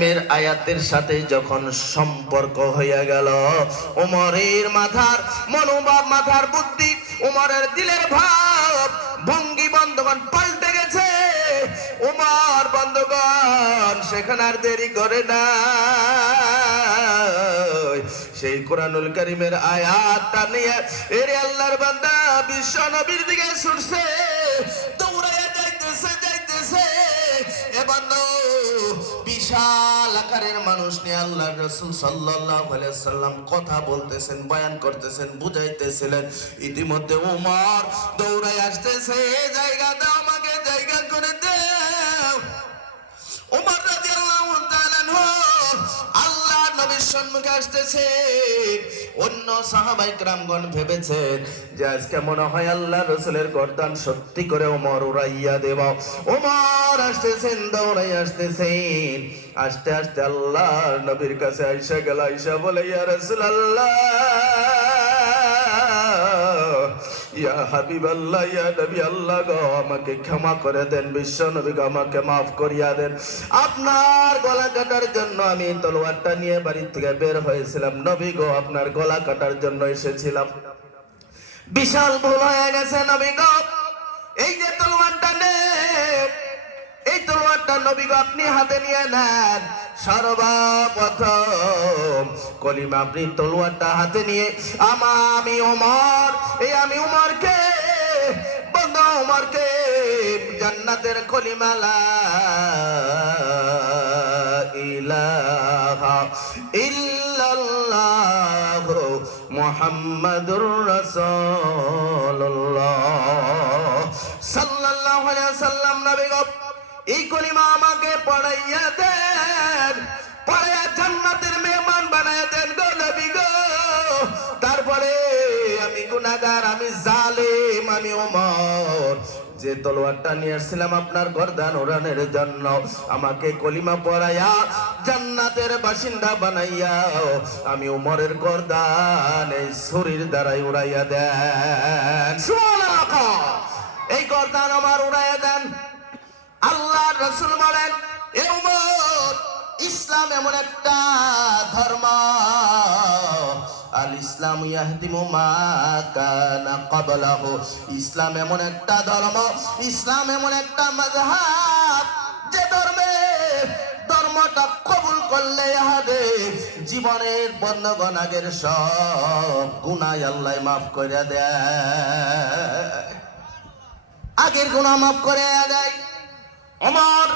মের আয়াতের সাথে যখন সম্পর্ক হইয়া গেল, ওমরের মাথার মনোভাব, মাথার বুদ্ধি, ওমরের দিলের ভাব ভঙ্গি বন্ধগণ পাল্টে গেছে। ওমর বন্ধগণ সেখানে আর দেরি করে না, সেই কোরআনুল কারীমের আয়াতটা নিয়ে এরে আল্লাহর বান্দা বিশ্ব নবীর দিকে ছুটছে, দৌড়াইয়া যাইতেছে। এ বান্দা বিশাল আকারের মানুষ নিয়ে আল্লাহর রাসূল সাল্লাল্লাহু আলাইহি সাল্লাম কথা বলতেছেন, বয়ান করতেছেন, বুঝাইতেছিলেন। ইতিমধ্যে ওমর দৌড়াই আসতেছে, জায়গা দাও আমাকে, জায়গা করে দাও। ওমর রাদিয়াল্লাহু তাআলা আনহু আল্লাহর নবীর সম্মুখে আসতেছে। অন্য সাহাবায়ে কেরামগণ ভেবেছেন যে আজকে মনে হয় আল্লাহর রাসূলের গর্দান সত্যি করে ওমর উড়াইয়া দেব। ওমর আসতেছেন, দৌড়াই আসতেছেন। আস্তে আস্তে আল্লাহর নবীর কাছে আয়েশা গেল, আয়েশা বলে, ইয়া রাসূলুল্লাহ, ইয়া হাবিবাল্লাহ, ইয়া নবী আল্লাহ গো, আমাকে ক্ষমা করে দেন, বিশ্ব নবী গো আমাকে মাফ করিয়া দেন। আপনার গলা কাটার জন্য আমি তলোয়ারটা নিয়ে বাড়ি থেকে বের হয়েছিলাম, নবী গো আপনার গলা কাটার জন্য এসেছিলাম। বিশাল ভুল হয়ে গেছে নবী গো, এই যে তলোয়ারটা নেন, এই তলোয়ারটা নবী গো আপনি হাতে নিয়ে নেন। সর্বপ্রথম কলিমা আপনি তলোয়ারটা হাতে নিয়ে আমি ওমর, এই আমি ওমরকে, বন্ধু ওমরকে জান্নাতের কলিমা লা ইলাহা ইল্লাল্লাহ মুহাম্মাদুর রাসূলুল্লাহ সাল্লাল্লাহু আলাইহি ওয়াসাল্লাম নবী গো এই কলিমা আমাকে পড়াইয়া দেন, পড়াইয়া জান্নাতের মেহমান বানাইয়া দেন গো নবী গো। তারপরে আমি গুনাহগার, আমি জালেম, আমি ওমর যে তলোয়ারটা নিয়ে আসছিলাম আপনার গর্দান উড়ানের জন্য, আমাকে কলিমা পড়াইয়া জান্নাতের বাসিন্দা বানাইয়া আমি ওমরের গর্দান এই ছুরির দ্বারাই উড়াইয়া দেন। সুবহানাল্লাহ, এই গর্দান আমার উড়াইয়া দেন। আল্লাহর রাসূল বলেন, এ উম্মত, ইসলাম এমন একটা ধর্ম, আল ইসলামু ইয়াহদিমু মা কানা ক্বাবলাহু, ইসলাম এমন একটা ধর্ম, ইসলাম এমন একটা মাযহাব, যে ধর্মটা কবুল করলে ইহাদে জীবনের বন্ধগণ আগের সব গুনাহ আল্লাহ মাফ করে দেয়, আগের গুনাহ মাফ করে দেয়। ওমর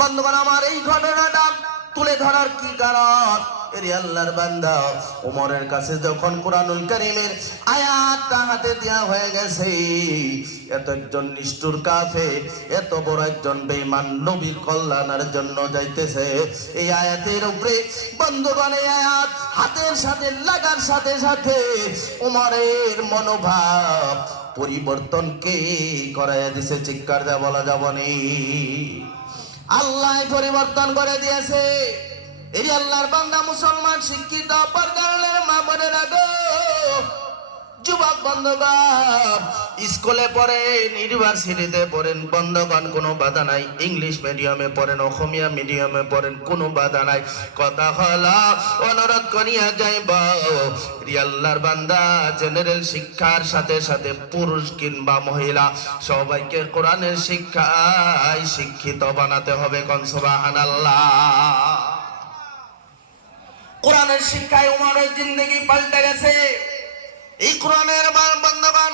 বন্ধুগণ আমার এই ঘটনাটা তুলে ধরার কি কারণ, এর আল্লাহর বান্দা ওমরের কাছে যখন কুরআনুল কারীমের আয়াতটা হাতে দেয়া হয়ে গেছে, এত একজন নিষ্ঠুর কাফের, এত বড় একজন বেঈমান নবীর কল্যাণের জন্য যাইতেছে, এই আয়াতের উপরে বন্ধুগণ এই আয়াত হাতের সাথে লাগার সাথে সাথে ওমরের মনোভাব পরিবর্তন কে করাইয়া দিছে, চিৎকার দেয়া বলা যাবনি। আল্লাহ পরিবর্তন করে দিয়েছে। এই আল্লাহর বান্দা মুসলমান শিক্ষিত পর্দার মা বোনেরা গো, যুবক বন্ধুগণ, স্কুলে পড়েন, ইউনিভার্সিটিতে পড়েন, বন্ধুগণ কোনো বাধা নাই, ইংলিশ মিডিয়ামে পড়েন, অসমীয়া মিডিয়ামে পড়েন, কোনো বাধা নাই। কথা হলো অনুরোধ করিয়া যাইব, আল্লাহর বান্দা জেনারেল শিক্ষার সাথে সাথে পুরুষ কিংবা মহিলা সবাইকে কোরআনের শিক্ষায় শিক্ষিত বানাতে হবে। কোন সুবহানাল্লাহ। কোরআনের শিক্ষায় উমরের জিন্দেগি পাল্টে গেছে। এই কোরআনের বন্ধগণ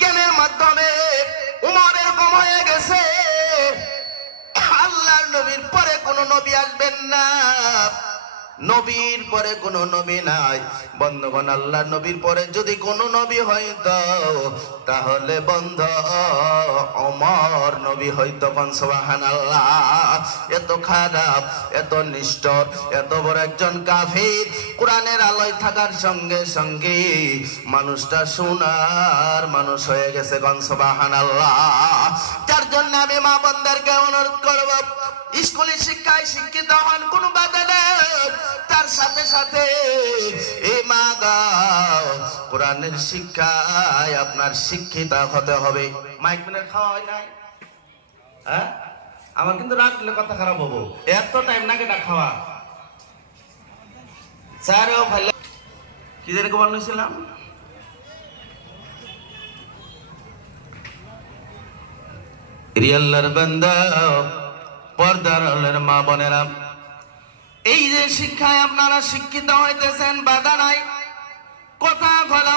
জ্ঞানের মাধ্যমে উমর এরকম হয়ে গেছে, আল্লাহর নবীর পরে কোনো নবী আসবেন না, নবীর পরে কোনো নবী নাই। বন্ধগণ আল্লাহর নবীর পরে যদি কোনো নবী হইতো তাহলে বন্ধ ওমর নবী হইতো। কোন সুবহানাল্লাহ। এত খারাপ, এত নিষ্ঠুর, এত বড় একজন কাফির কোরআনের আলোয় থাকার সঙ্গে সঙ্গে মানুষটা সোনার মানুষ হয়ে গেছে। কোন সুবহানাল্লাহ। যার জন্য আমি মা বোনদেরকে অনুরোধ করব, স্কুলের শিক্ষায় শিক্ষিত হন, কোনো বাধা নেই, তার সাথে সাথে এই মা গাও কোরআনের শিক্ষায় আপনার শিক্ষিত হতে হবে। মাইক মিনের খাওয়া হয় নাই? হ্যাঁ, আমার কিন্তু রাখলে কথা খারাপ হবো, এত টাইম না কেটা খাওয়া স্যারও ভালো কি যেরকম বানিয়েছিলাম। রিয়াল্লার বান্দা, পর্দার আড়ালের মা বোনেরা, এই যে শিক্ষায় আপনারা শিক্ষিত হইতেছেন বাধা নাই, কথা হলো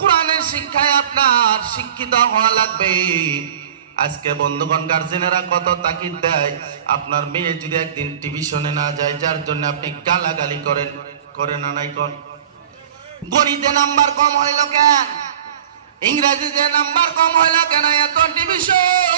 কোরআনের শিক্ষায় আপনার শিক্ষিত হওয়া লাগবে। আজকে বন্ধুগণ গার্জেনেরা কত তাকিদ দেয়, আপনার মেয়ে যদি একদিন টিভিশনে না যায়, যার জন্য আপনি গালাগালি করেন, করে না নাই কোন? গণিতে নাম্বার কম হইল কেন, ইংরেজিতে নাম্বার কম হইল কেন, এত টিভিশন